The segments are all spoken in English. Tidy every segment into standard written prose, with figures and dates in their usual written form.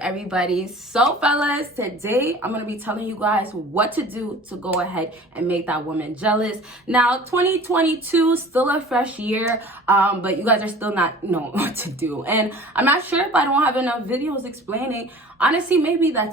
Everybody, so fellas, today I'm going to be telling you guys what to do to go ahead and make that woman jealous. Now 2022, still a fresh year, but you guys are still not knowing what to do, and I'm not sure if I don't have enough videos explaining. Honestly, maybe I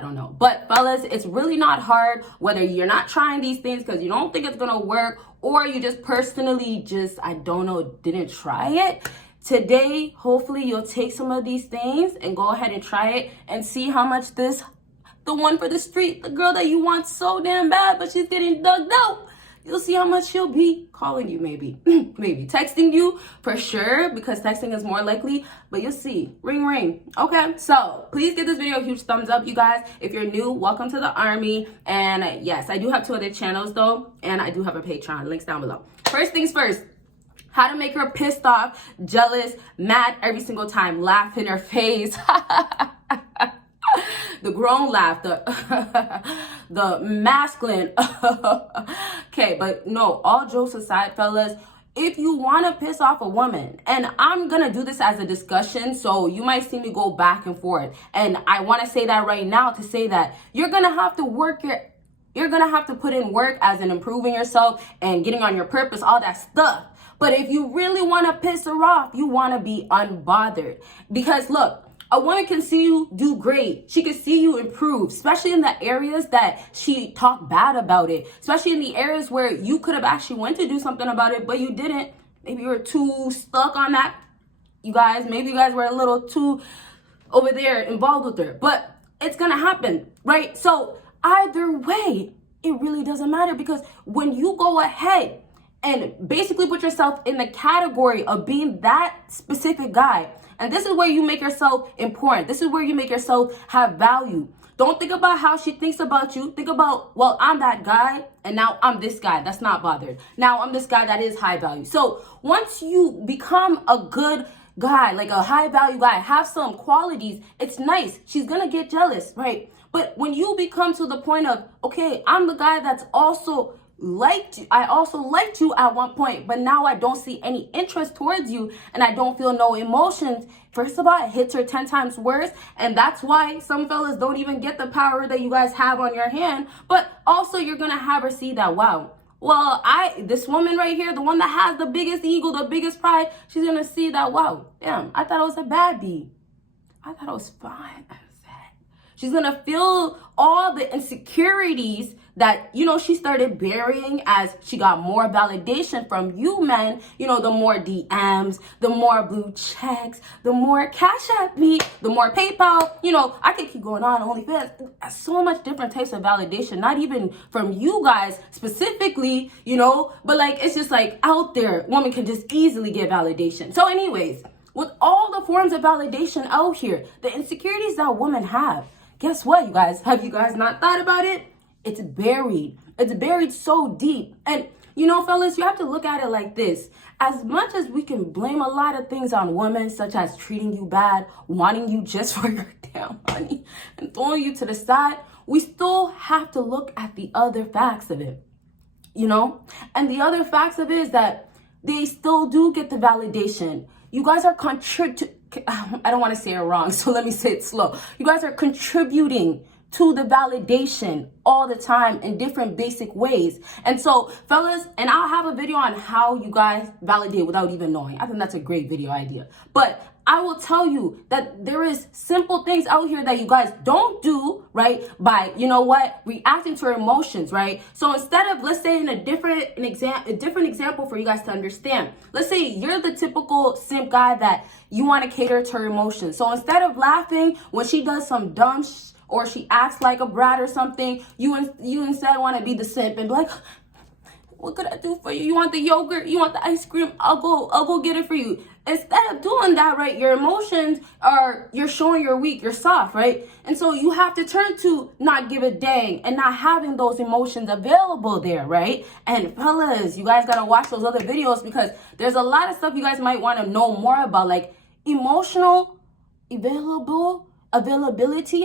don't know. But fellas, it's really not hard, whether you're not trying these things because you don't think it's gonna work, or you just personally didn't try it. Today, hopefully you'll take some of these things and go ahead and try it and see how much the one for the street, the girl that you want so damn bad, but she's getting dug out. You'll see how much she'll be calling you, maybe, maybe texting you for sure, because texting is more likely, but you'll see. Ring, ring. Okay, so please give this video a huge thumbs up, you guys. If you're new, welcome to the army. And yes, I do have 2 other channels though, and I do have a Patreon. Links down below. First things first. How to make her pissed off, jealous, mad every single time, laugh in her face. The grown laugh, the masculine. Okay, but no, all jokes aside, fellas, if you want to piss off a woman, and I'm going to do this as a discussion, so you might see me go back and forth. And I want to say that right now to say that you're going to have to you're going to have to put in work as in improving yourself and getting on your purpose, all that stuff. But if you really want to piss her off, you want to be unbothered. Because look, a woman can see you do great. She can see you improve, especially in the areas that she talked bad about it. Especially in the areas where you could have actually went to do something about it, but you didn't. Maybe you were too stuck on that. Maybe you guys were a little too over there involved with her. But it's going to happen, right? So either way, it really doesn't matter, because when you go ahead and basically put yourself in the category of being that specific guy, and this is where you make yourself important. This is where you make yourself have value. Don't think about how she thinks about you. Think about, well, I'm that guy, and now I'm this guy that's not bothered. Now I'm this guy that is high value. So once you become a good guy, like a high value guy, have some qualities, it's nice. She's gonna get jealous, right? But when you become to the point of, okay, I'm the guy that's also liked you. I also liked you at one point, but now I don't see any interest towards you, and I don't feel no emotions. First of all, it hits her 10 times worse, and that's why some fellas don't even get the power that you guys have on your hand. But also, you're gonna have her see that, wow, well, this woman right here, the one that has the biggest ego, the biggest pride, she's gonna see that, wow, damn, I thought I was a baddie. I thought I was fine. She's gonna feel all the insecurities that, she started burying as she got more validation from you men. The more DMs, the more blue checks, the more Cash App me, the more PayPal. I could keep going on. OnlyFans, so much different types of validation, not even from you guys specifically, but like, it's just like out there, women can just easily get validation. So anyways, with all the forms of validation out here, the insecurities that women have, guess what, you guys? Have you guys not thought about it? It's buried. It's buried so deep. And, fellas, you have to look at it like this. As much as we can blame a lot of things on women, such as treating you bad, wanting you just for your damn money, and throwing you to the side, we still have to look at the other facts of it, And the other facts of it is that they still do get the validation. You guys are I don't want to say it wrong, so let me say it slow. You guys are contributing to the validation all the time in different basic ways. And so, fellas, and I'll have a video on how you guys validate without even knowing. I think that's a great video idea. But I will tell you that there is simple things out here that you guys don't do, right? By, reacting to your emotions, right? So instead of, let's say, a different example for you guys to understand. Let's say you're the typical simp guy that you want to cater to her emotions. So instead of laughing when she does some dumb or she acts like a brat or something, you instead want to be the simp and be like, what could I do for you? You want the yogurt? You want the ice cream? I'll go get it for you. Instead of doing that, right, your emotions you're showing you're weak, you're soft, right? And so you have to turn to not give a dang and not having those emotions available there, right? And fellas, you guys got to watch those other videos, because there's a lot of stuff you guys might want to know more about, like emotional availability,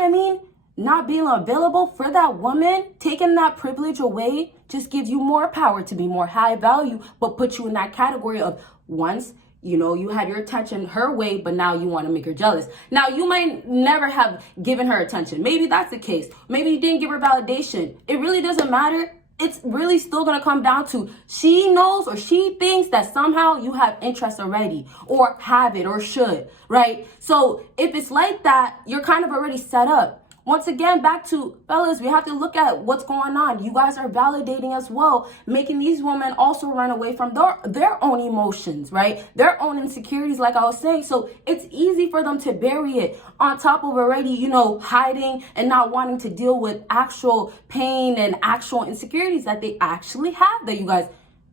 not being available for that woman, taking that privilege away just gives you more power to be more high value, but put you in that category of once You know, you had your attention her way, but now you want to make her jealous. Now, you might never have given her attention. Maybe that's the case. Maybe you didn't give her validation. It really doesn't matter. It's really still going to come down to she knows or she thinks that somehow you have interest already or have it or should, right? So if it's like that, you're kind of already set up. Once again, back to fellas, we have to look at what's going on. You guys are validating as well, making these women also run away from their own emotions, right? Their own insecurities, like I was saying. So it's easy for them to bury it on top of already, you know, hiding and not wanting to deal with actual pain and actual insecurities that they actually have that you guys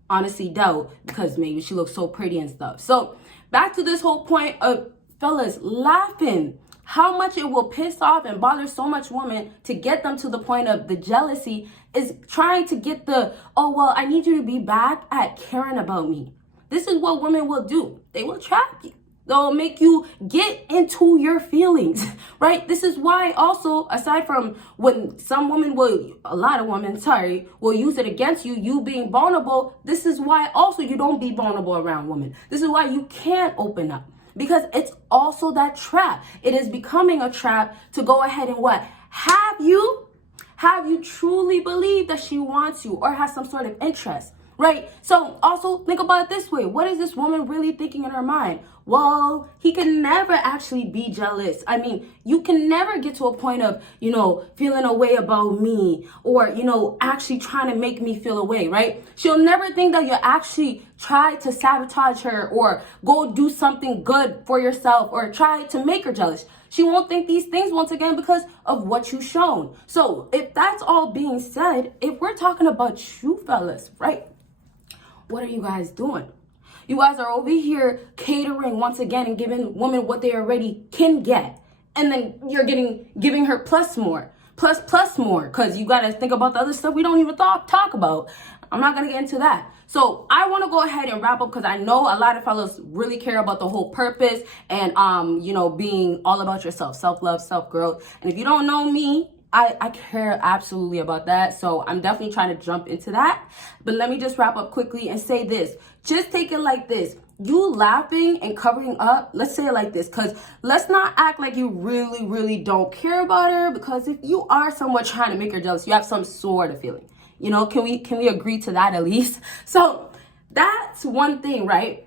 honestly doubt because maybe she looks so pretty and stuff. So back to this whole point of fellas laughing. How much it will piss off and bother so much women to get them to the point of the jealousy is trying to get the, oh, well, I need you to be back at caring about me. This is what women will do. They will trap you. They'll make you get into your feelings, right? This is why also, aside from when some women will, a lot of women, will use it against you, you being vulnerable, this is why also you don't be vulnerable around women. This is why you can't open up. Because it's also that trap. It is becoming a trap to go ahead and what? Have you truly believed that she wants you or has some sort of interest, right? So also think about it this way. What is this woman really thinking in her mind? Well, he can never actually be jealous. I mean, you can never get to a point of, you know, feeling a way about me or, you know, actually trying to make me feel a way, right? She'll never think that you actually try to sabotage her or go do something good for yourself or try to make her jealous. She won't think these things once again because of what you've shown. So if that's all being said, if we're talking about you fellas, right? What are you guys doing? You guys are over here catering once again and giving women what they already can get. And then you're giving her plus more, plus more. Because you got to think about the other stuff we don't even talk about. I'm not going to get into that. So I want to go ahead and wrap up because I know a lot of fellas really care about the whole purpose and, you know, being all about yourself, self-love, self-growth. And if you don't know me, I care absolutely about that. So I'm definitely trying to jump into that. But let me just wrap up quickly and say this. Just take it like this. You laughing and covering up, let's say it like this, because let's not act like you really, really don't care about her. Because if you are somewhat trying to make her jealous, you have some sort of feeling. You know, can we agree to that at least? So that's one thing, right?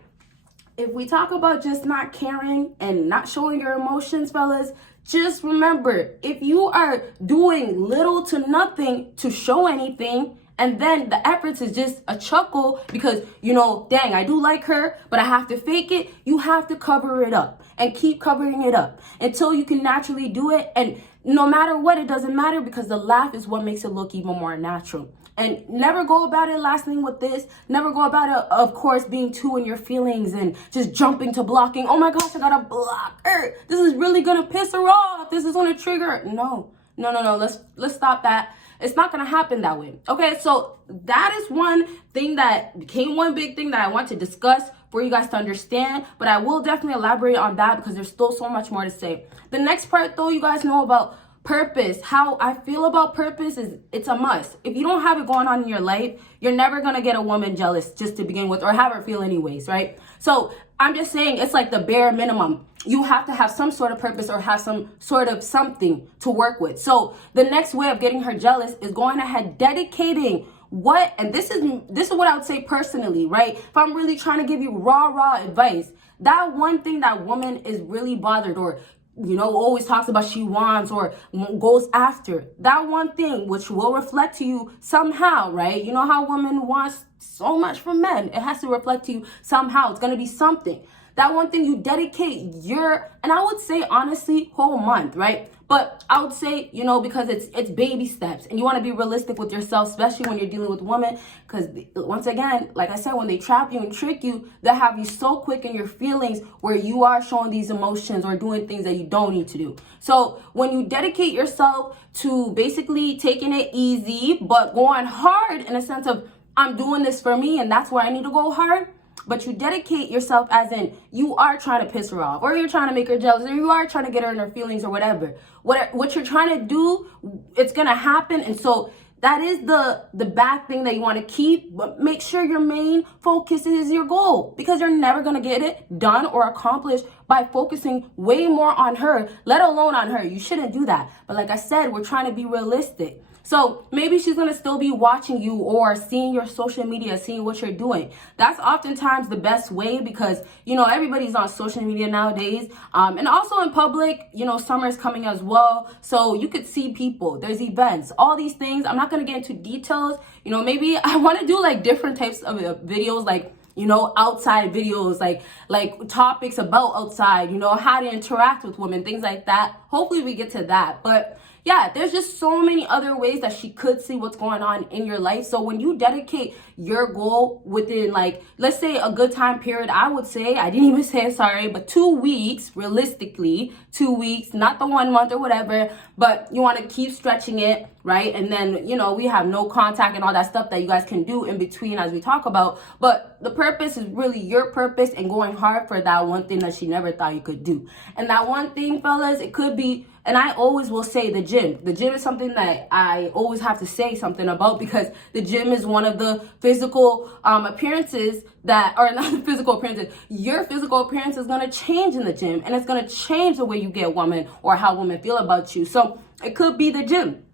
If we talk about just not caring and not showing your emotions, fellas, just remember, if you are doing little to nothing to show anything, and then the efforts is just a chuckle because, you know, dang, I do like her, but I have to fake it. You have to cover it up and keep covering it up until you can naturally do it. And no matter what, it doesn't matter because the laugh is what makes it look even more natural. And never go about it, last thing with this, never go about it, of course, being too in your feelings and just jumping to blocking. Oh my gosh, I gotta block her. This is really gonna piss her off. This is gonna trigger her. No. Let's stop that. It's not gonna happen that way. Okay, so that is one thing that became one big thing that I want to discuss for you guys to understand, but I will definitely elaborate on that because there's still so much more to say. The next part though, you guys know about purpose. How I feel about purpose is it's a must. If you don't have it going on in your life, you're never going to get a woman jealous just to begin with or have her feel anyways, right? So I'm just saying it's like the bare minimum. You have to have some sort of purpose or have some sort of something to work with. So the next way of getting her jealous is going ahead dedicating what, and this is what I would say personally, right? If I'm really trying to give you raw advice, that one thing that woman is really bothered or, you know, always talks about she wants or goes after, that one thing which will reflect to you somehow, right? You know how women wants so much from men. It has to reflect to you somehow. It's going to be something. That one thing you dedicate and I would say honestly, whole month, right? But I would say, you know, because it's baby steps and you want to be realistic with yourself, especially when you're dealing with women. Because once again, like I said, when they trap you and trick you, they have you so quick in your feelings where you are showing these emotions or doing things that you don't need to do. So when you dedicate yourself to basically taking it easy, but going hard in a sense of I'm doing this for me and that's where I need to go hard. But you dedicate yourself as in you are trying to piss her off or you're trying to make her jealous or you are trying to get her in her feelings or whatever. What you're trying to do, it's going to happen. And so that is the back thing that you want to keep, but make sure your main focus is your goal, because you're never going to get it done or accomplished by focusing way more on her, let alone on her. You shouldn't do that. But like I said, we're trying to be realistic. So maybe she's going to still be watching you or seeing your social media, seeing what you're doing. That's oftentimes the best way, because, you know, everybody's on social media nowadays. And also in public, you know, summer is coming as well. So you could see people, there's events, all these things. I'm not going to get into details. You know, maybe I want to do like different types of videos, like, you know, outside videos, like topics about outside, you know, how to interact with women, things like that. Hopefully we get to that. But yeah, there's just so many other ways that she could see what's going on in your life. So when you dedicate your goal within, like, let's say a good time period, I would say, I didn't even say, sorry, but 2 weeks, realistically, 2 weeks, not the 1 month or whatever, but you want to keep stretching it, right? And then, you know, we have no contact and all that stuff that you guys can do in between as we talk about. But the purpose is really your purpose and going hard for that one thing that she never thought you could do. And that one thing, fellas, it could be, and I always will say, the gym. The gym is something that I always have to say something about, because the gym is one of the physical appearances that, or not the physical appearances, your physical appearance is going to change in the gym, and it's going to change the way you get women or how women feel about you. So it could be the gym.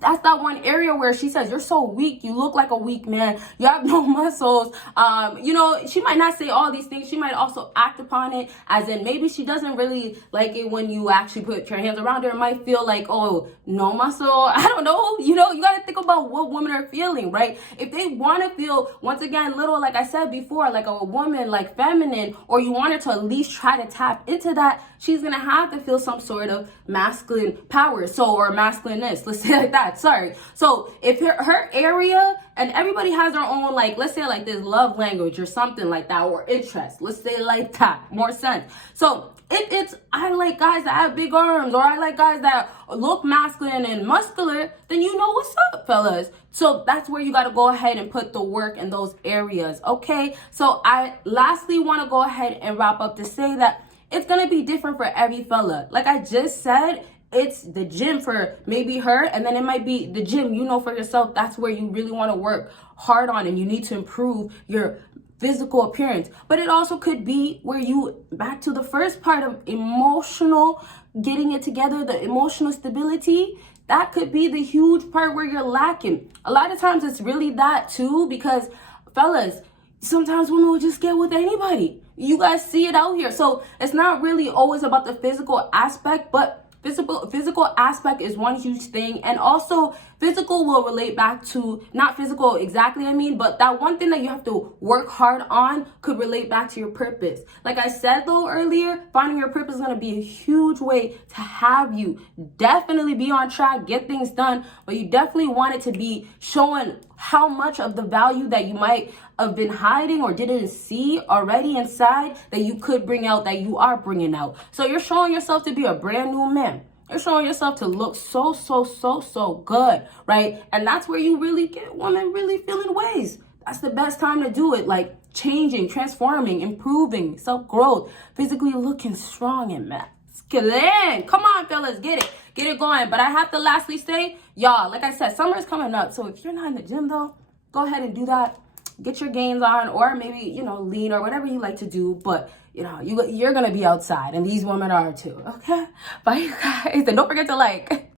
That's that one area where she says, you're so weak, you look like a weak man, you have no muscles. You know, she might not say all these things. She might also act upon it, as in maybe she doesn't really like it when you actually put your hands around her. It might feel like, oh, no muscle. I don't know. You know, you got to think about what women are feeling, right? If they want to feel, once again, little, like I said before, like a woman, like feminine, or you want her to at least try to tap into that, she's going to have to feel some sort of masculine power. So, or masculineness, let's say it like that. Sorry. So if her area, and everybody has their own, like, let's say like this love language or something like that, or interest, let's say like that, more sense. So it's, I like guys that have big arms, or I like guys that look masculine and muscular, then you know what's up, fellas. So that's where you got to go ahead and put the work in those areas. Okay. So I lastly want to go ahead and wrap up to say that it's going to be different for every fella. Like I just said, it's the gym for maybe her, and then it might be the gym, you know, for yourself. That's where you really want to work hard on, and you need to improve your physical appearance. But it also could be where you, back to the first part of emotional, getting it together, the emotional stability, that could be the huge part where you're lacking. A lot of times it's really that too, because fellas, sometimes women will just get with anybody. You guys see it out here. So it's not really always about the physical aspect, but physical aspect is one huge thing. And also physical will relate back to, not physical exactly, I mean, but that one thing that you have to work hard on could relate back to your purpose. Like I said though earlier, finding your purpose is going to be a huge way to have you definitely be on track, get things done, but you definitely want it to be showing how much of the value that you might have been hiding or didn't see already inside that you could bring out, that you are bringing out. So you're showing yourself to be a brand new man. You're showing yourself to look so good, right? And that's where you really get women really feeling ways. That's the best time to do it. Like changing, transforming, improving, self-growth, physically looking strong and masculine. Come on, fellas, get it going. But I have to lastly say, y'all, like I said, summer is coming up. So if you're not in the gym though, go ahead and do that. Get your gains on, or maybe, you know, lean or whatever you like to do. But, you know, you're going to be outside, and these women are too. Okay? Bye, you guys. And don't forget to like.